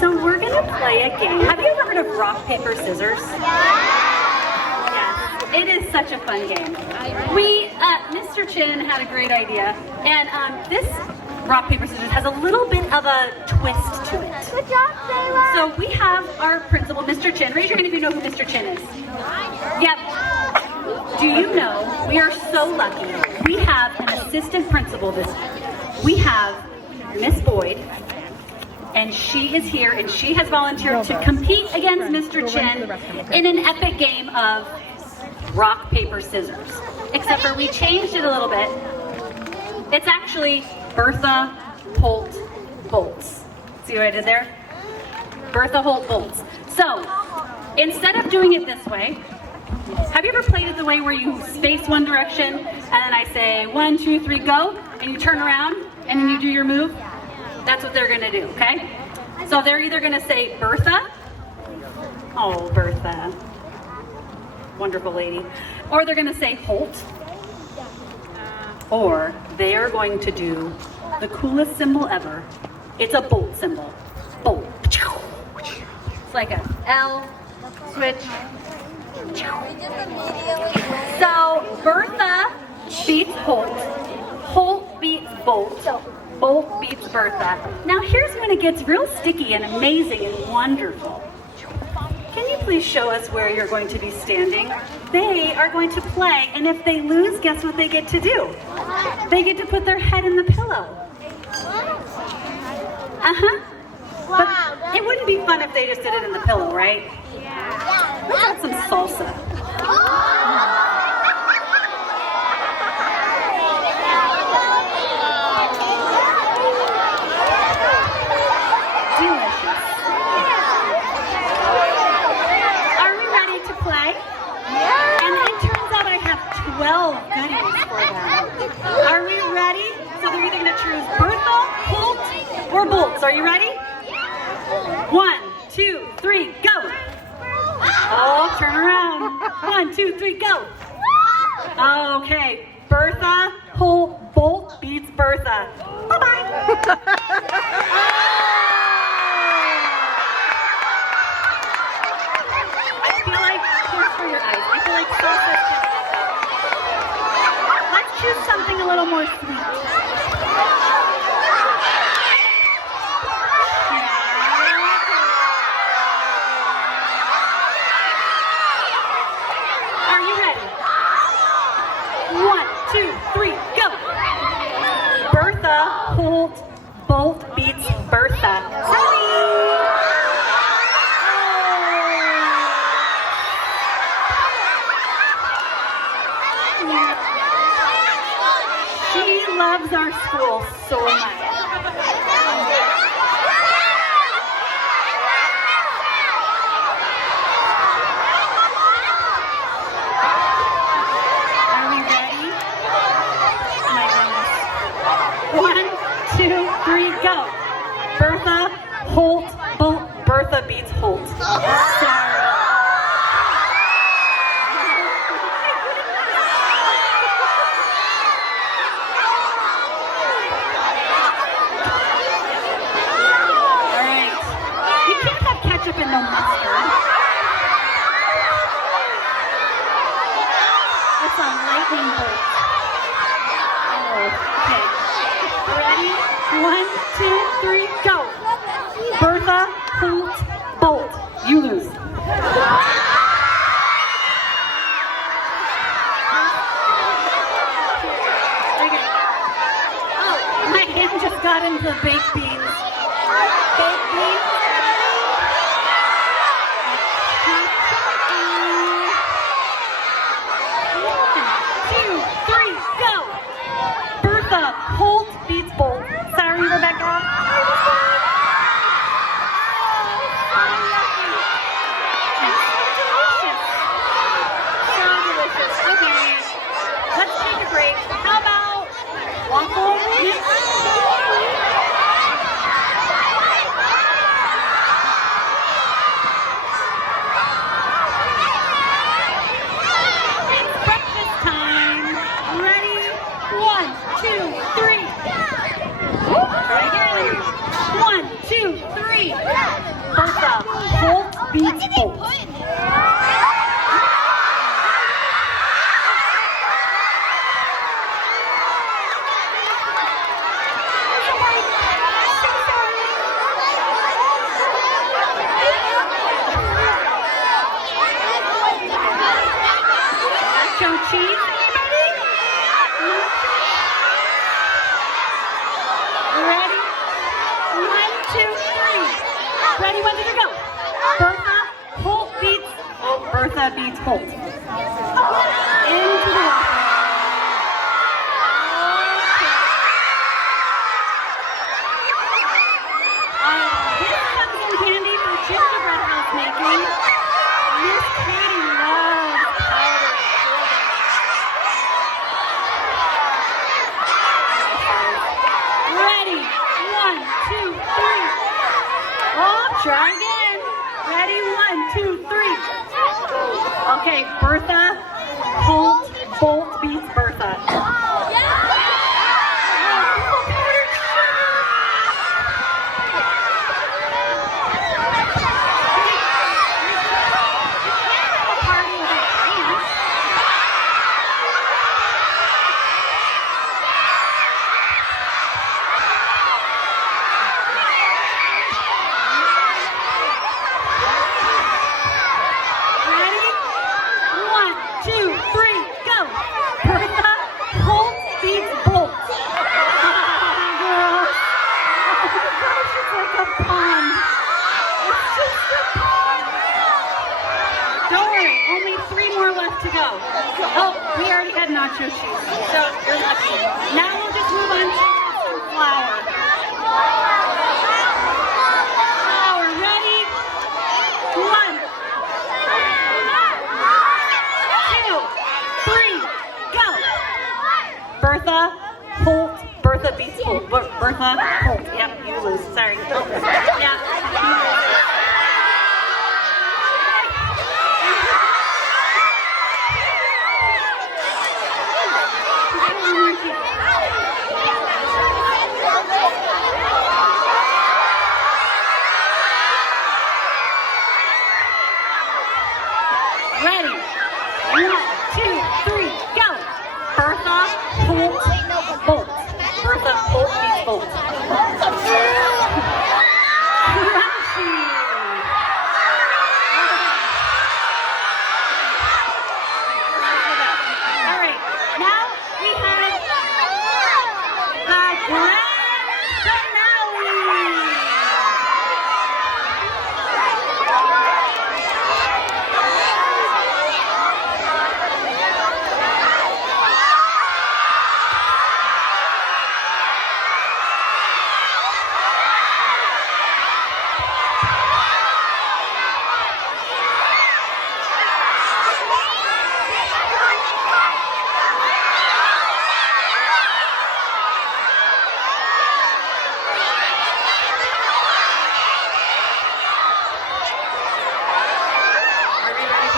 So we're gonna play a game. Have you ever heard of rock, paper, scissors? Yes, it is such a fun game. Mr. Chinn had a great idea, and this rock, paper, scissors has a little bit of a twist to it. Good job, Sarah. So we have our principal, Mr. Chinn. Raise your hand if you know who Mr. Chinn is. Yep. Do you know, we are so lucky. We have an assistant principal this week. We have Miss Boyd, and she is here, and she has volunteered to compete against Mr. Chinn in an epic game of rock, paper, scissors. Except for we changed it a little bit. It's actually Bertha, Holt, bolts. See what I did there? Bertha, Holt, bolts. So, instead of doing it this way, have you ever played it the way where you face one direction, and then I say 1, 2, 3, go, and you turn around, and then you do your move? That's what they're gonna do, okay? So they're either gonna say Bertha, oh Bertha, wonderful lady, or they're gonna say Holt, or they are going to do the coolest symbol ever. It's a bolt symbol, bolt. It's like a L, switch. So Bertha beats Holt, Holt beats Bolt, Bolt beats Bertha. Now here's when it gets real sticky and amazing and wonderful. Can you please show us where you're going to be standing? They are going to play, and if they lose, guess what they get to do? They get to put their head in the pillow. Uh-huh. But it wouldn't be fun if they just did it in the pillow, right? Let's add some salsa. Delicious. Are we ready to play? And it turns out I have 12 goodies for them. Are we ready? So they're either going to choose Bertha, Holt, or bolts. Are you ready? 1, 2, 3, go! Oh, turn around. 1, 2, 3, go! Okay, Bertha, Holt, Bolt beats Bertha. Bye-bye. I feel like, tears for your eyes. I feel like salsa. Let's choose something a little more sweet. Are you ready? 1, 2, 3, go! Bertha, Holt, Bolt beats Bertha. Sorry! She loves our school so much. Are we ready? Oh my goodness. 1, 2, 3, go. Bertha, Holt, Bolt. Bertha beats Holt. Sorry. Ketchup and no mustard. It's a lightning bolt. Oh, okay. Ready? 1, 2, 3, go. Bertha, Holt, Bolt. You lose. Okay. Oh, my hand just got into the baked beans. Baked beans. 1, 2, 3, go! Bertha, Holt beats Bolt. Sorry, Rebecca. So delicious. Okay, let's take a break. How about waffle mix? Try again. beats Holt. Nacho cheese, anybody? Ready? 1, 2, 3. Ready, 1, 2, 3, go. Bertha, Holt beats, Bertha beats Holt. Into the water. This comes in handy for gingerbread house making. Miss Katie loves powdered sugar. Ready? 1, 2, 3. Oh, try again. Ready? 1, 2, 3. Okay, Bertha, Holt beats Bertha. To go. Oh, we already had nacho cheese, so you're lucky. Now we'll just move on to some flour. Flour, ready? 1, 2, 3, go. Bertha, Holt. Bertha beats Holt. Bertha, Holt. Yep, you lose. Sorry. Oh, yeah, you lose. Ready? 1, 2, 3, go! Bertha, Holt, Bolt. Bertha, Holt beats Bolt. Crunchy! Alright, now we have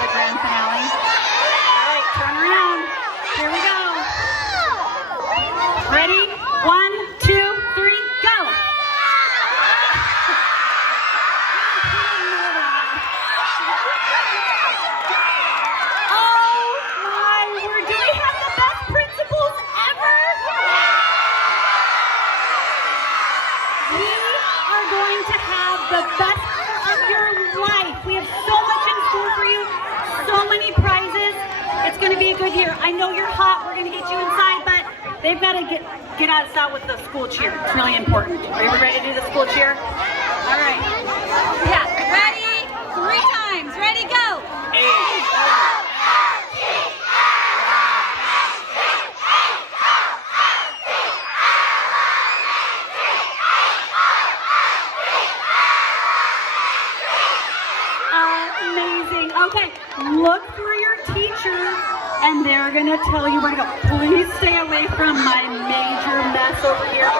the grand finale! Grand finale. All right, turn around. Here we go. Ready? 1, 2, 3, go. Oh my word! Do we have the best principals ever? We are going to have the best of your life. We have so much in store for you. So many prizes. It's going to be a good year. I know you're hot. We're going to get you inside, but they've got to get outside with the school cheer. It's really important. Are you ready to do the school cheer? All right. Yeah. Ready? 3 times. Ready? Go. Amazing. Okay, look for your teacher, and they're going to tell you where to go. Please stay away from my major mess over here.